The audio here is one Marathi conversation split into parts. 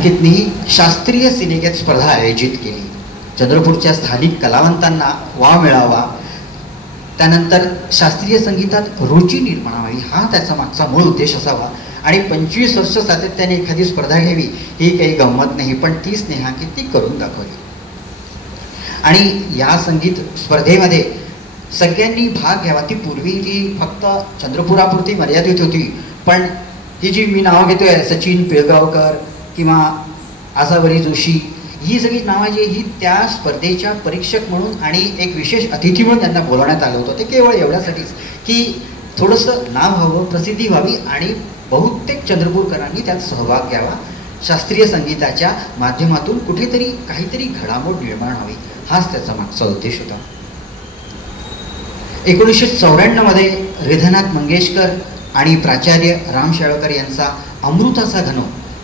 स्नेहांकितनी शास्त्रीय सिनेगीत स्पर्धा आयोजित केली. चंद्रपूरच्या स्थानिक कलावंतांना वाव मिळावा, त्यानंतर शास्त्रीय संगीतात रुची निर्माण व्हावी, हा त्याचा मागचा मूळ उद्देश असावा. आणि 25 वर्ष सातत्याने एखादी स्पर्धा घ्यावी ही काही गंमत नाही, पण ती स्नेहांकितनी करून दाखवली. आणि या संगीत स्पर्धेमध्ये सगळ्यांनी भाग घ्यावा. ती पूर्वी ती फक्त चंद्रपुरापुरती मर्यादित होती, पण ही जी मी नावं घेतोय, सचिन पिळगावकर किंवा आसावरी जोशी, ही सगळी नावं जी ही त्या स्पर्धेच्या परीक्षक म्हणून आणि एक विशेष अतिथी म्हणून त्यांना बोलवण्यात आलं होतं. ते केवळ एवढ्यासाठीच की थोडंसं नाव व्हावं, प्रसिद्धी व्हावी आणि बहुतेक चंद्रपूरकरांनी त्यात सहभाग घ्यावा. शास्त्रीय संगीताच्या माध्यमातून कुठेतरी काहीतरी घडामोड निर्माण व्हावी, हाच त्याचा मागचा उद्देश होता. 1994 मध्ये हृदयनाथ मंगेशकर आणि प्राचार्य राम शेळकर यांचा अमृताचा घन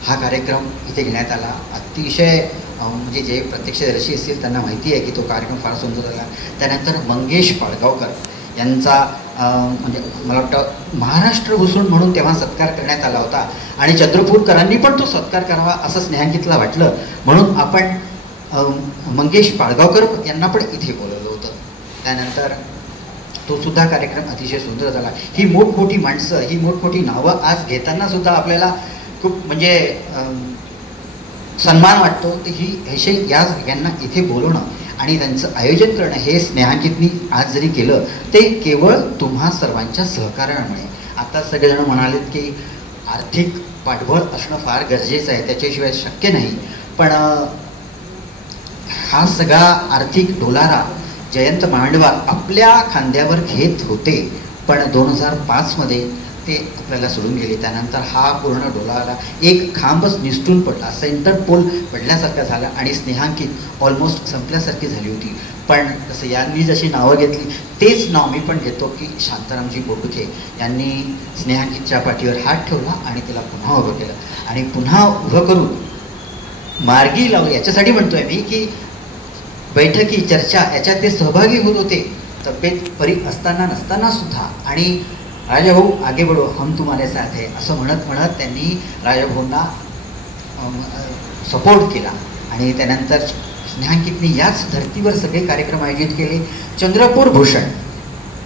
हा कार्यक्रम इथे घेण्यात आला. अतिशय म्हणजे जे प्रत्यक्षदर्शी असतील त्यांना माहिती आहे की तो कार्यक्रम फार सुंदर झाला. त्यानंतर मंगेश पाडगावकर यांचा म्हणजे मला वाटतं महाराष्ट्र भूषण म्हणून तेव्हा सत्कार करण्यात आला होता आणि चंद्रपूरकरांनी पण तो सत्कार करावा असं स्नेहांकितला वाटलं, म्हणून आपण मंगेश पाडगावकर यांना पण इथे बोलवलं होतं. त्यानंतर तो सुद्धा कार्यक्रम अतिशय सुंदर झाला. ही मोठमोठी माणसं, ही मोठमोठी नावं आज घेताना सुद्धा आपल्याला खूप म्हणजे सन्मान वाटतो. तर ही यांना इथे बोलवणं आणि त्यांचं आयोजन करणं हे स्नेहांकितनी आज जरी केलं ते केवळ तुम्हा सर्वांच्या सहकार्यामुळे. आता सगळेजण म्हणालेत की आर्थिक पाठबळ असणं फार गरजेचं आहे, त्याच्याशिवाय शक्य नाही, पण हा सगळा आर्थिक डोलारा जयंत मांडवा आपल्या खांद्यावर घेत होते, पण 2005 मध्ये ते आपल्याला सोडून गेले. त्यानंतर हा पूर्ण डोलारा एक खांबच निसटून पडला, सेंटर पोल पडल्यासारखा झाला आणि स्नेहांकित ऑलमोस्ट संपल्यासारखी झाली होती. पण तसं यांनी जशी नावं घेतली तेच नाव मी पण घेतो की शांतारामजी बोडुखे यांनी स्नेहांकितच्या पाठीवर हात ठेवला आणि तिला पुन्हा उभं केलं आणि पुन्हा उभं करून मार्गी लावलं. याच्यासाठी म्हणतोय मी की बैठकी चर्चा याच्यात ते सहभागी होत होते, तब्येत बरी असताना नसताना सुद्धा. आणि राजाभाऊ आगे बढो हम तुम्हारे साथ है असं म्हणत म्हणत त्यांनी राजाभाऊंना सपोर्ट केला. आणि त्यानंतर स्नेहांकितनी याच धर्तीवर सगळे कार्यक्रम आयोजित केले. चंद्रपूर भूषण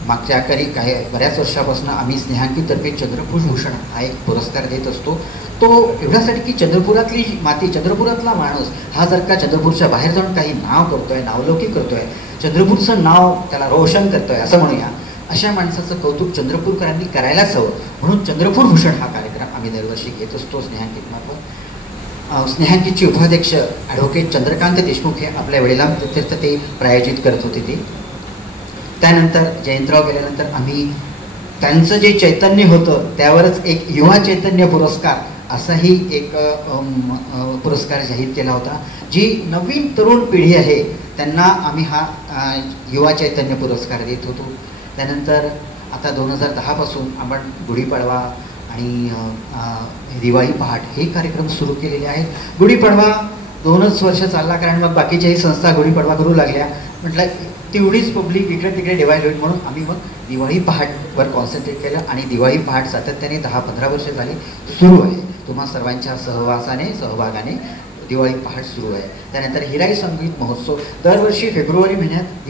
मागच्या काही बऱ्याच वर्षापासून आम्ही स्नेहांकिततर्फे चंद्रपूर भूषण हा एक पुरस्कार देत असतो. तो एवढ्यासाठी की चंद्रपुरातली माती, चंद्रपुरातला माणूस हा जर का चंद्रपूरच्या बाहेर जाऊन काही नाव करतोय, नावलौकिक करतोय, चंद्रपूरचं नाव त्याला रोशन करतोय असं म्हणूया, अशा माणसाचं कौतुक चंद्रपूरकरांनी करायलाच हवं. म्हणून चंद्रपूर भूषण हा कार्यक्रम आम्ही दरवर्षी घेत असतो स्नेहांकितमार्फत. स्नेहांकितचे उपाध्यक्ष ॲडव्होकेट चंद्रकांत देशमुख हे आपल्या वडिलांतीर्थ ते प्रायोजित करत होते ते. त्यानंतर जयंतराव गेल्यानंतर आम्ही त्यांचं जे चैतन्य होतं त्यावरच एक युवा चैतन्य पुरस्कार असाही एक पुरस्कार जाहीर केला होता. जी नवीन तरुण पिढी आहे त्यांना आम्ही हा युवा चैतन्य पुरस्कार देत होतो. त्यानंतर आता 2010 पासून आपण गुढीपाडवा आणि दिवाळी पहाट हे कार्यक्रम सुरू केलेले आहेत. गुढीपाडवा 2च वर्ष चालला, कारण मग बाकीच्याही संस्था गुढीपाडवा करू लागल्या. म्हटलं तेवढीच पब्लिक इकडे तिकडे डिवाईड होईल, म्हणून आम्ही मग दिवाळी पहाटवर कॉन्सन्ट्रेट केलं आणि दिवाळी पहाट सातत्याने 10-15 वर्ष झाली सुरू आहे. तुम्हा सर्वांच्या सहभागाने दिवाळी पहाट सुरू आहे. त्यानंतर हिराई संगीत महोत्सव दरवर्षी फेब्रुवारी महिन्यात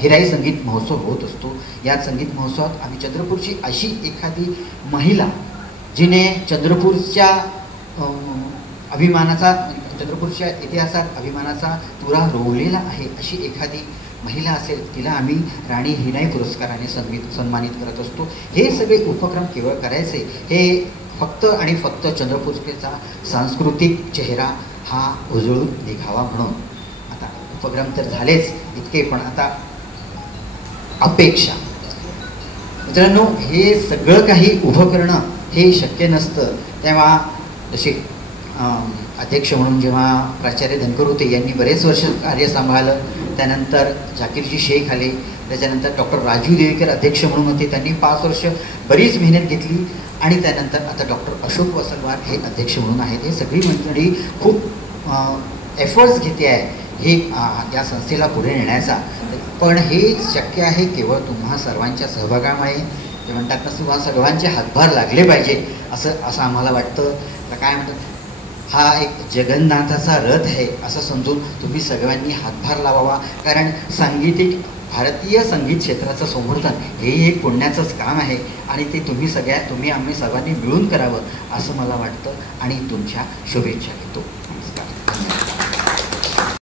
हिराई संगीत महोत्सव होत असतो. या संगीत महोत्सवात आम्ही चंद्रपूरची अशी एखादी महिला जिने चंद्रपूरच्या चंद्रपूरच्या इतिहासात अभिमानाचा तुरा रोवलेला आहे अशी एखादी महिला असेल तिला आम्ही राणी हिराई पुरस्काराने सन्मानित करत असतो. हे सगळे उपक्रम केवळ करायचे हे फक्त आणि फक्त चंद्रपूरचा सांस्कृतिक चेहरा हा उजळून निघावा म्हणून. आता उपक्रम तर झालेच इतके, पण आता अपेक्षा. मित्रांनो, हे सगळं काही उभं करणं हे शक्य नसतं. तेव्हा जसे अध्यक्ष म्हणून जेव्हा प्राचार्य धनकर होते यांनी बरेच वर्ष कार्य सांभाळलं. त्यानंतर जाकीरजी शेख आले. त्याच्यानंतर डॉक्टर राजीव देवीकर अध्यक्ष म्हणून होते, त्यांनी 5 वर्ष बरीच मेहनत घेतली. आणि त्यानंतर आता डॉक्टर अशोक वसलवार हे अध्यक्ष म्हणून आहेत. हे सगळी मंडळी खूप एफर्ट्स घेते आहे हे या संस्थेला पुढे नेण्याचा. पण हे शक्य आहे केवळ तुम्हा सर्वांच्या सहभागामुळे, ते म्हणतात ना सुद्धा सर्वांचे हातभार लागले पाहिजे असं आम्हाला वाटतं. तर काय म्हणतात, हा एक जगन्नाथाचा रथ आहे असं समजून तुम्ही सगळ्यांनी हातभार लावावा. कारण भारतीय संगीत क्षेत्राचं संवर्धन हेही एक पुण्याचंच काम आहे आणि ते तुम्ही आम्ही सर्वांनी मिळून करावं असं मला वाटतं आणि तुमच्या शुभेच्छा घेतो.